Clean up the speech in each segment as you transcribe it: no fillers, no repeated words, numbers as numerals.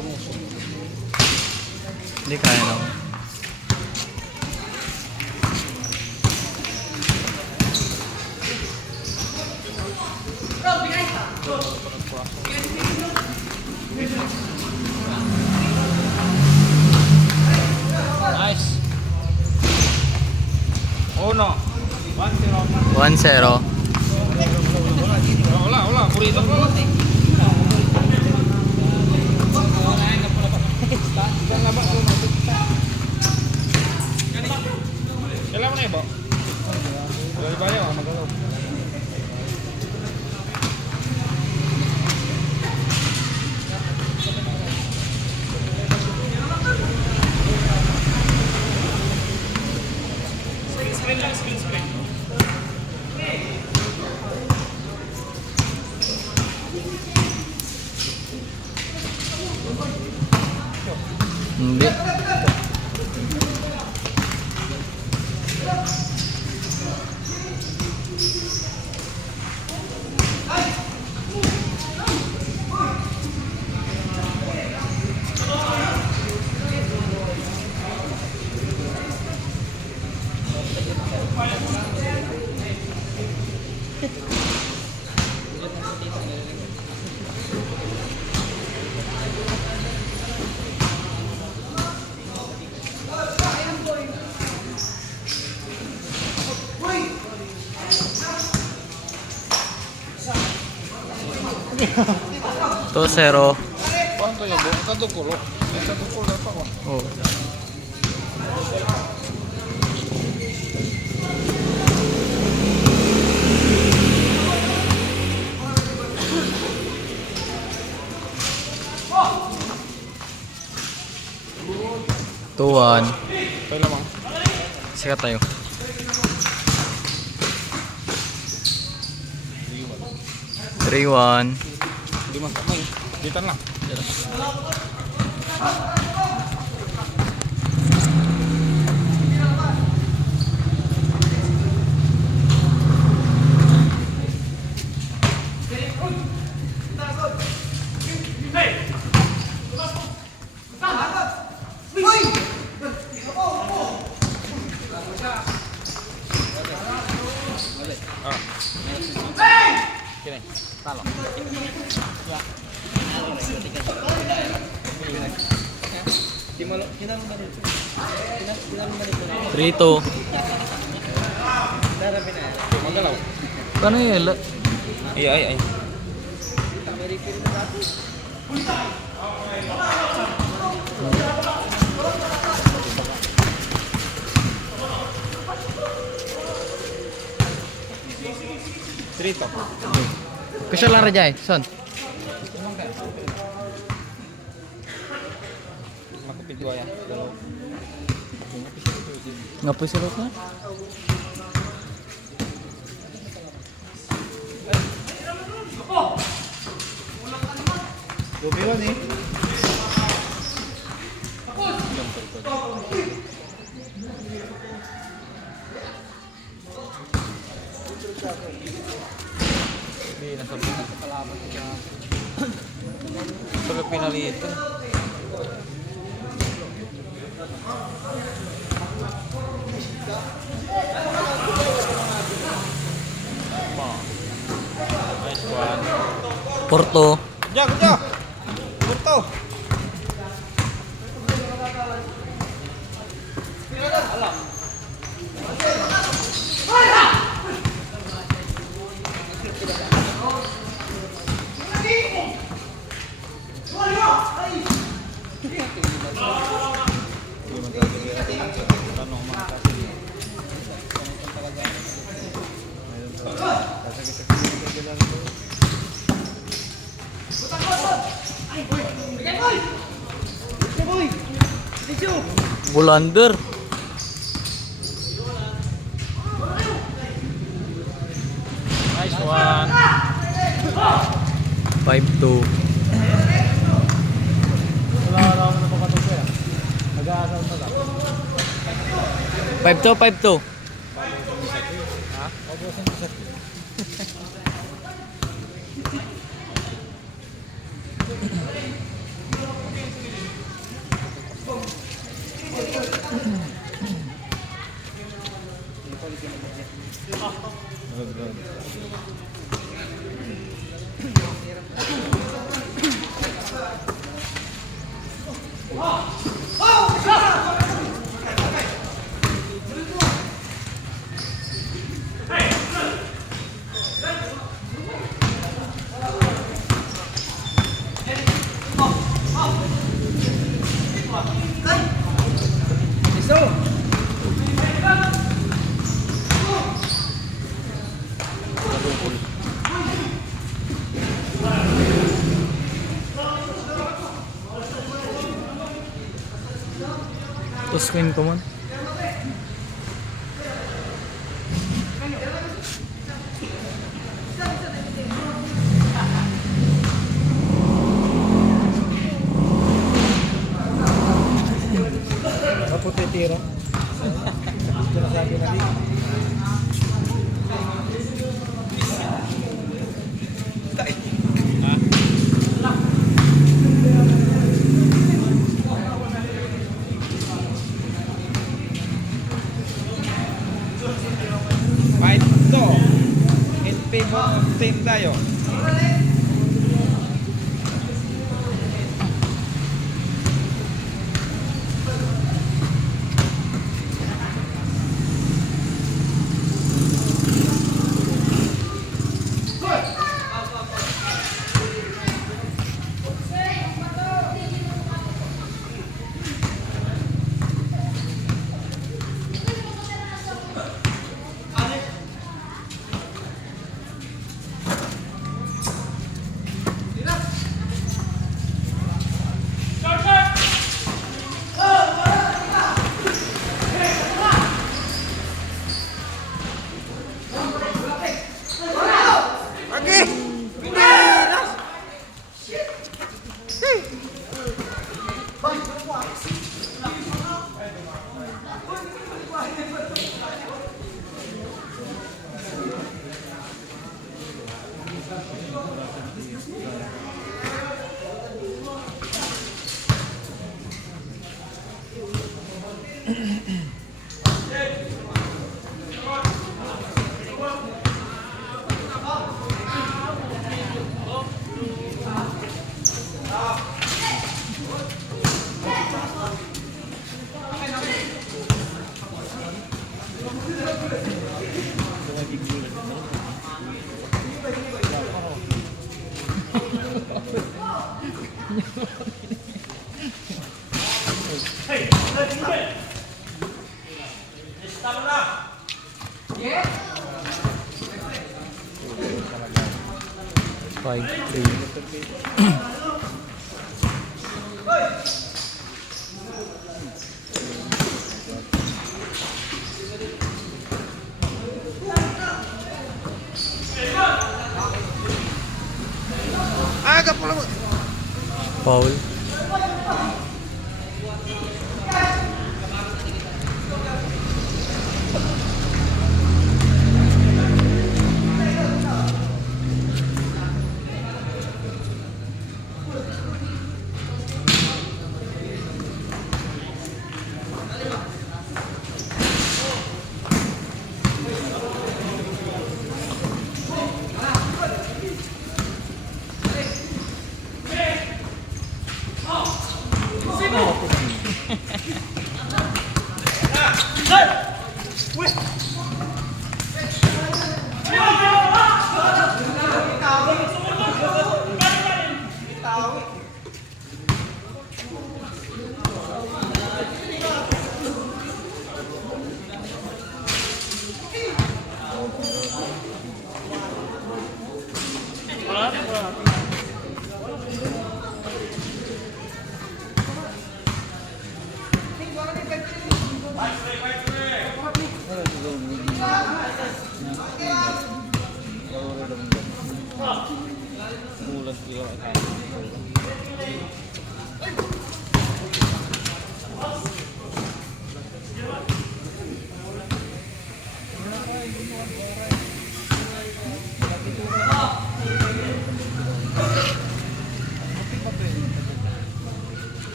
Sumusok. Hindi kaya naman. Nice. Uno. 1-0. 1-0. Wala. Burrito ko. Kailan mo na iba? Kailan ba yun? Magalaw. Hindi. Two zero. Quanto io? Tanto culo. Tanto culo da qua. Oh. Two one. Kailan mo? Sikat tayo. 3-1. Hindi man kamay. Ditan lang. Kini. Talo. 3-2. Magalaw. Paano yun? Ay. Trito. Kusya lang rin dyan, son. Makapit dua ya. Ngapoy si Rot na? Lumiwan eh. Hindi, nasa Pero pinalito. Nice one. Porto. Jago. Porto. Bulander. Nice one. 5-2. Wala ako na papatog ko yan. Nag-aasal na lang. 5-2. Ha? Obusin ko sa Tapos screen ko man. Maputi tira. Sinasabi na rin. Fight to. NP mo team tayo. Five, three. Agak pula. Foul.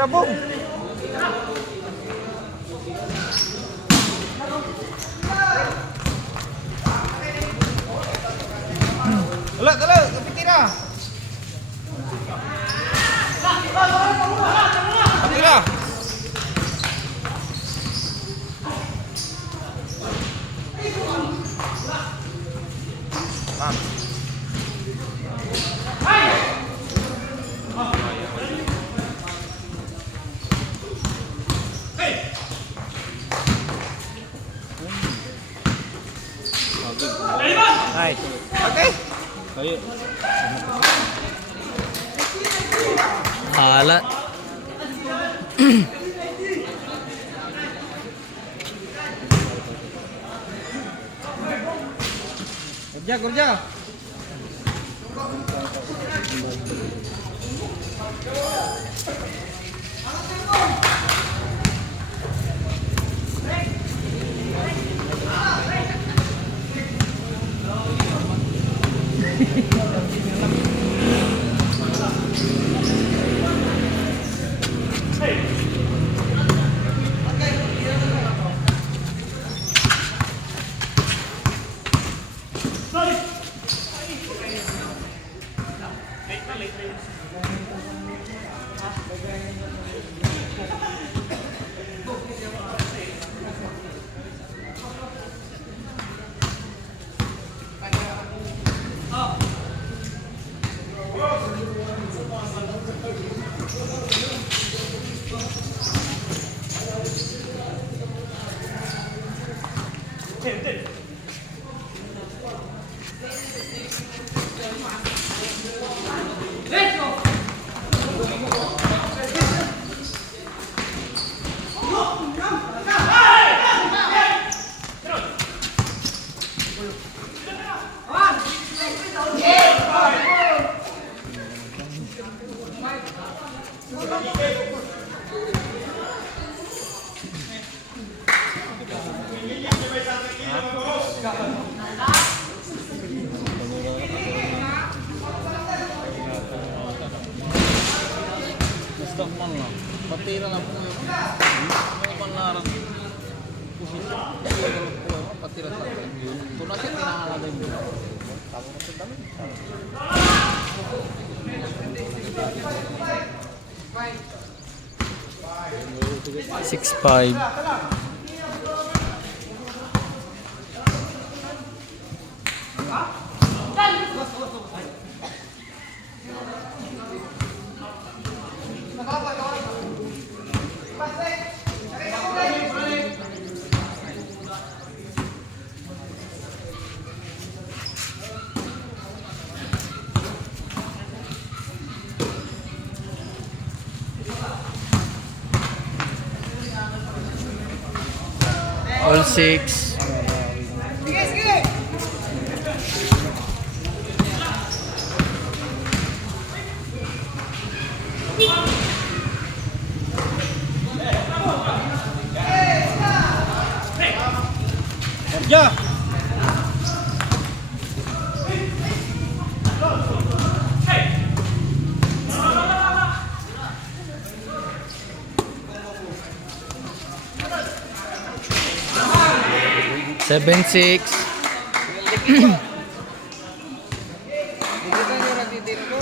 Tira bong. Wala, tala, kapit tira. Tira. Ma'am. Nice. Okay. Ayo. Hala. Kerja, kerja. Basta man lang. Patira na po yung mga panlarang posisyon. Patira sa akin yun. Ito na siya tinahalagay mo. Tama mo sa dami. 6'5". All 6. Kerja. Seven, 6. Dikita nyo nagtitin ko.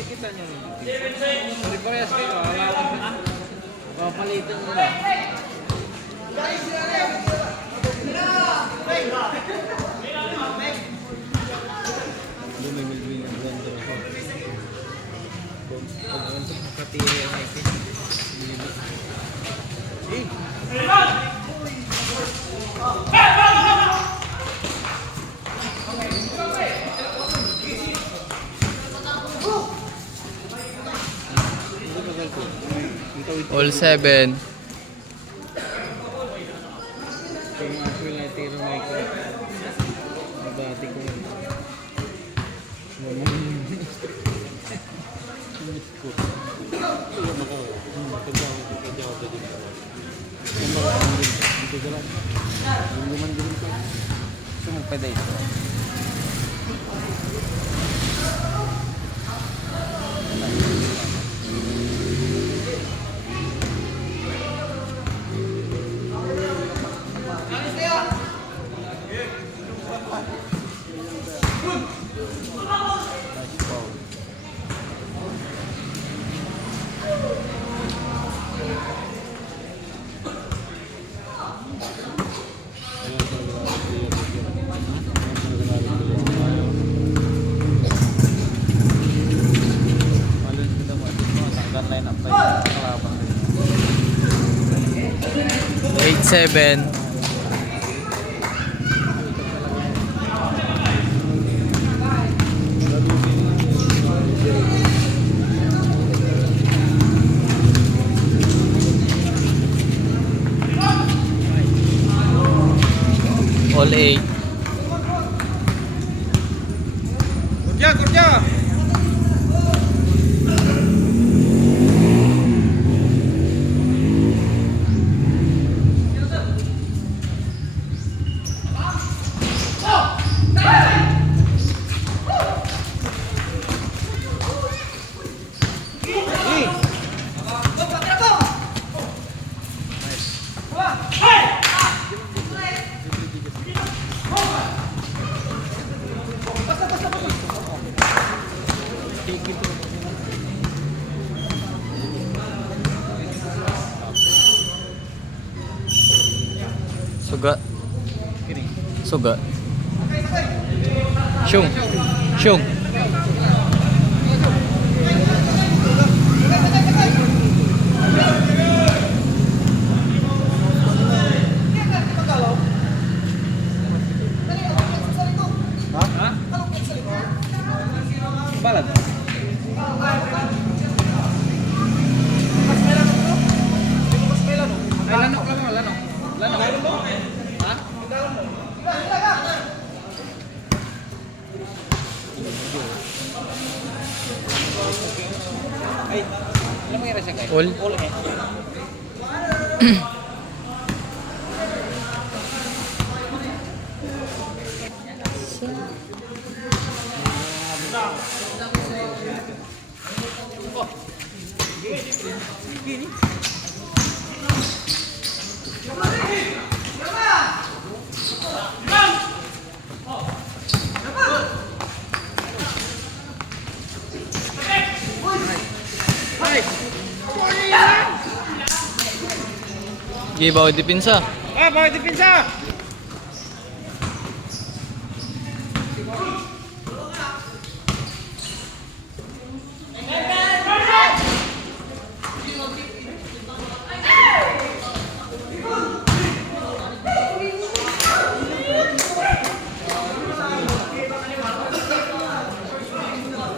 Dikita nyo nagtitin. Pare-parehas kayo. Alawan na. Papalitan nyo na. Lumimilwin ang blender ako. Pag katiri ang itin. All 7. Kung ako yung tiro na ikaw. Mabati ko. Pwede ito. 9-7. All 8. Kerja, kerja. Suga. Suga. Syung. Syung. Balag. Ay, lanok lang mo, lanok. Lanok. Ha? Ay, alam mo yung resek ay? All. All eh. Gibaw dipinsa. Ah, bakit dipinsa?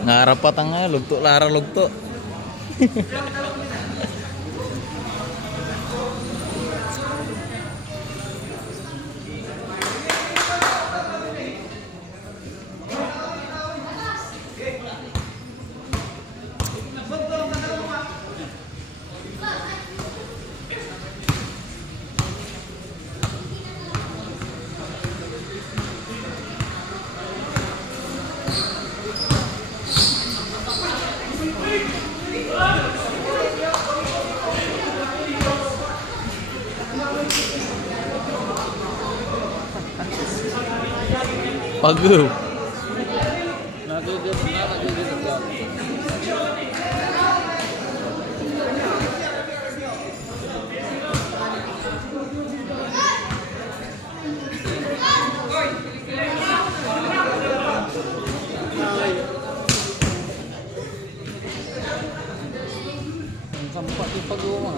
Ngarapat ang lugto, lara lugto. Pagaw. Nagigit na. Ang sampat yung pag-uwa.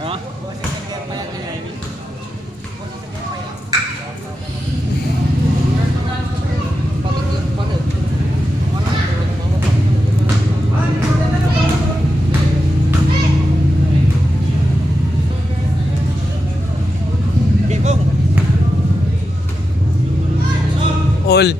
Ha? All.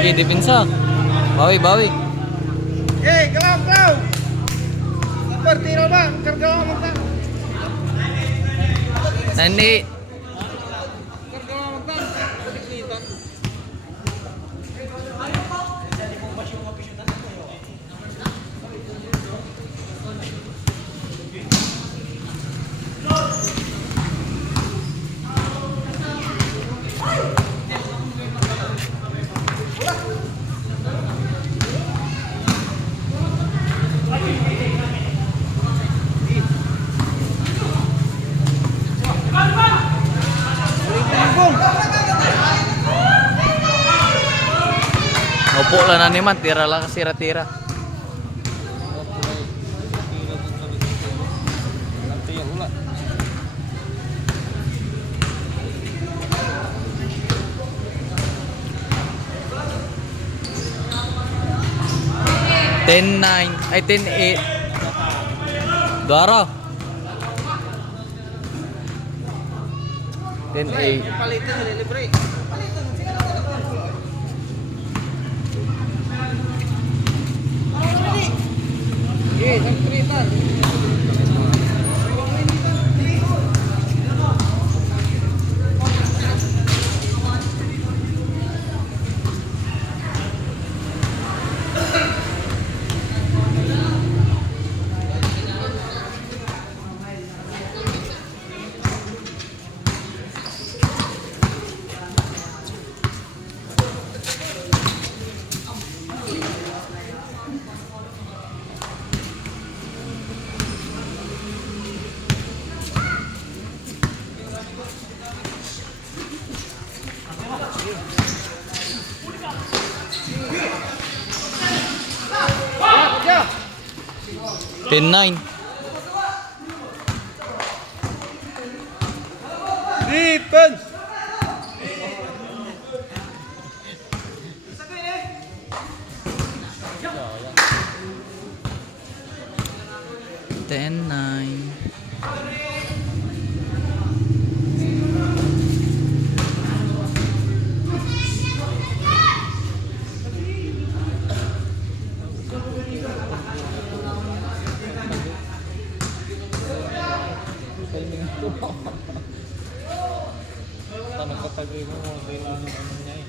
Okay, dipinsa. Bawi, bawi. Eh, kelaw, kelaw. Bertiro ba? Karga mo ta. Nani. Karga mo ta. Upo lang na naman, tira lang kasira-tira. Nanti yang ulat. Ten nine, ay 10-8. Dara. 10-8. Palitin na libre. Okay, nagkritan. Yeah. 10-9. Defense! Ten nine. Tanong katagay mo, kailangan ano niya eh.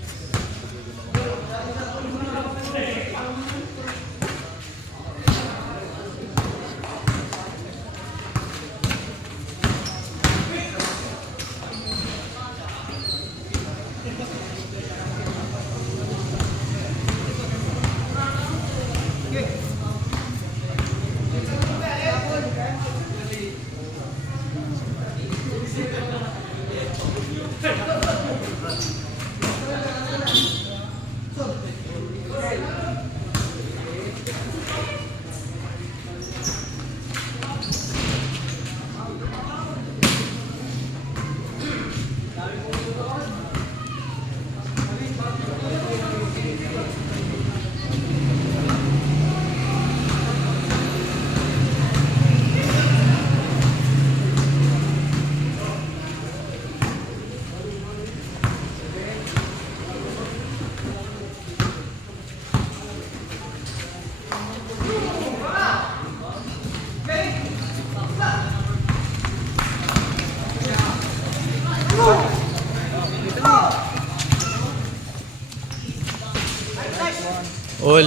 All.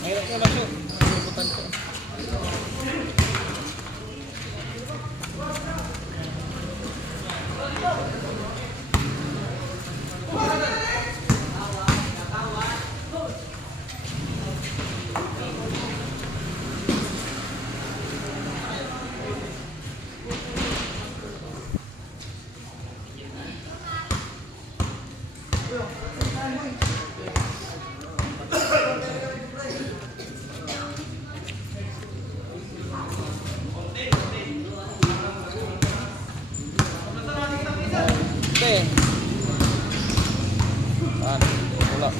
Mahirap na lang yun. Liputan ko. Oke. Pula.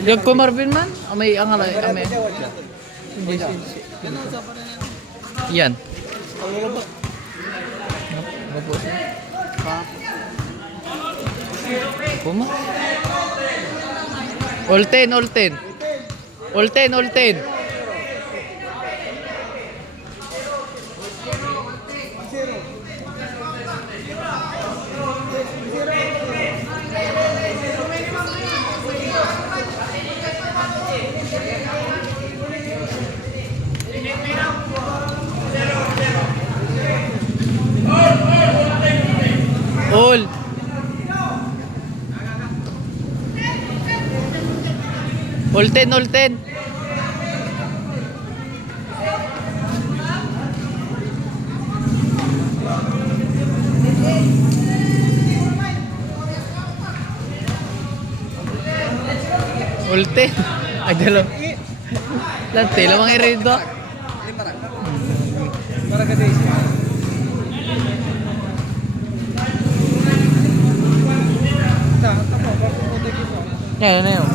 Jag ko Marvin man. Amay ang alay, amay. Ganun sa pa rin yan. Yan. Ang lulubot. Bapo siya. Pa. Puma. All 10, all 10. All 10, all 10. All. All 10, all 10. All 10. Ay, dalaw. Lante, lamang irido. Para ka days. Tama, bago mo tayo dito. Yan, yan, yan.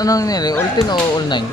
Anong nili? All 10 o all 9?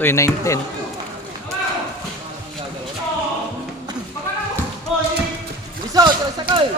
Ito yung 9-10. Iso, sakal.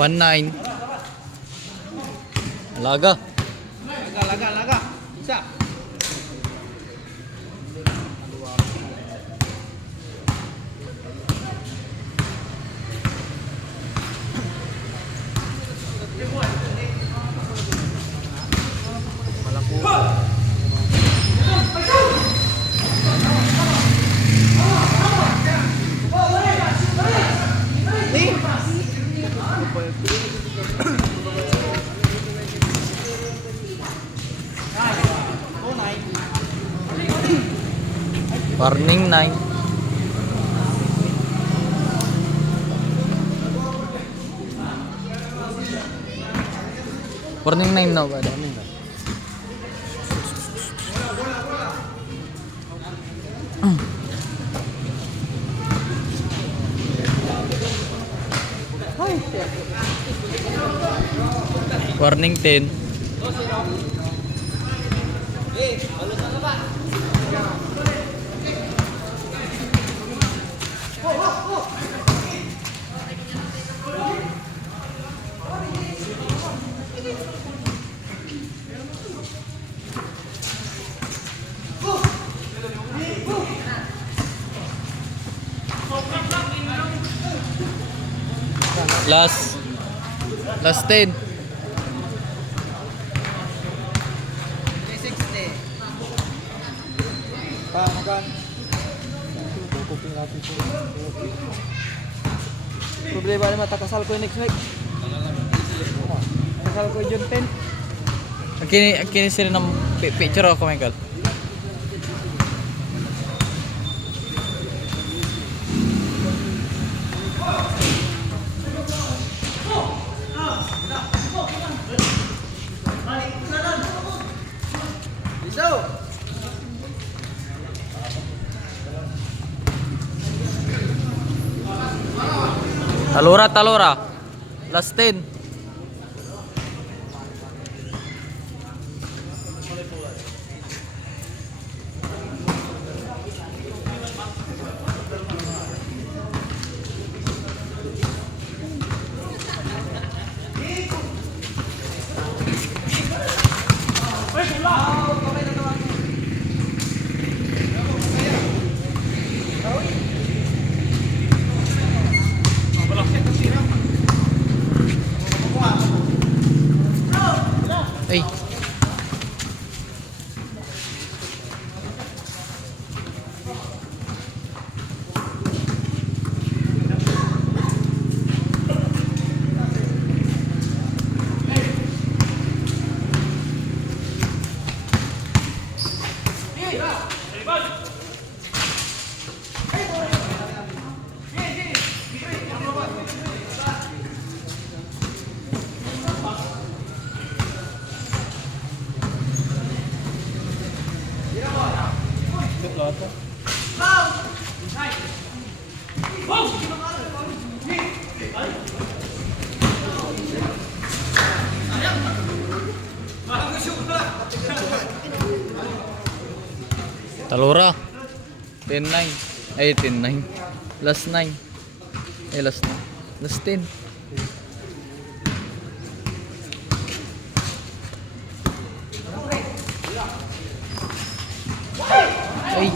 One 9. Laga. Laga. Isa. Warning 9. Warning 9 na ba? Warning 10. Last 10. Problema naman, takasal ko yung next week. Takasal ko yung June 10. Kini sila ng picture ako, Michael. Talura. Last 10. Ay. Talura. 10-9. Ay, 10-9. Last 9. Ay, last 10. Ay.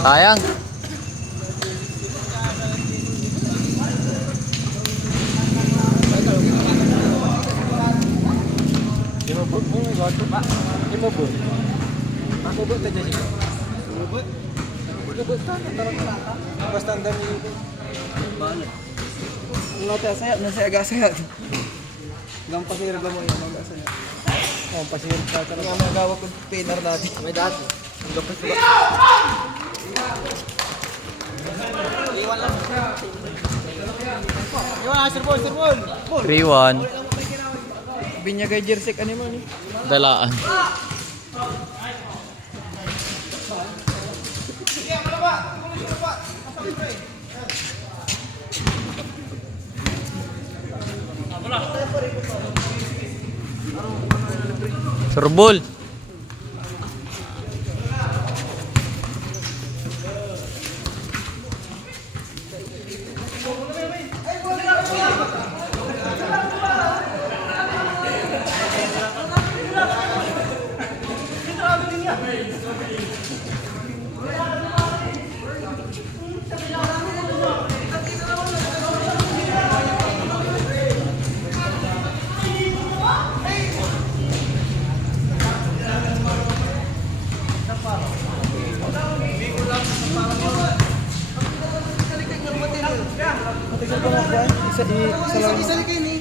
Sayang. Imubot. Makubot na dyan siya. Imubot? Imubot ka? Basta ang dami nito. Bala. Ang nasa agasayat. Hanggang pasirag lang mo yun. Hanggang pasirag. Oh, pasirag ka talaga. Nga may agawa kong pinar dati. May dati. Hanggang pasirag. Iwan lang. Iwan, sirbol. 3-1. Binyagay jersey ka naman eh. Dalaan. Serbol. Isa lang kayo ni.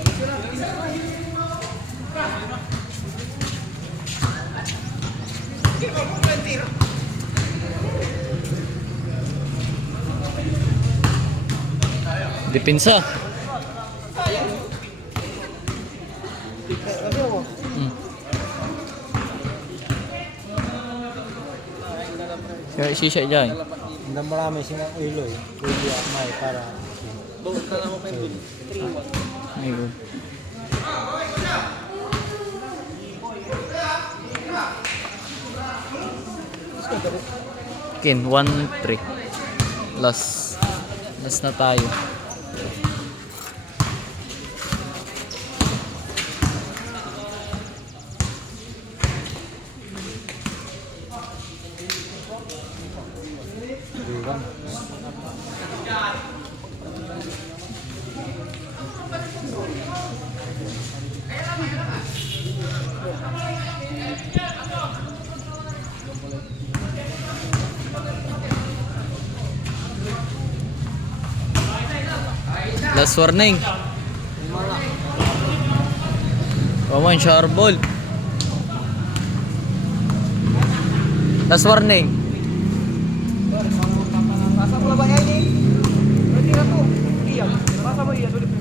Depensa. Hmm. Siya dyan. Hindi marami silang ulo eh. Ulo at may para. Bawat na lang mo kayo dun. 3-1. Ayun. Kin, 1-3. Last. Last na tayo. Last warning. Come on, Charbol. Last warning. Masa pula banyak ini. Berarti satu. Diam. Masa mau iya tulis.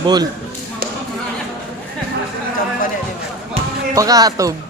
Bol. Macam banyak dia. Pakatog.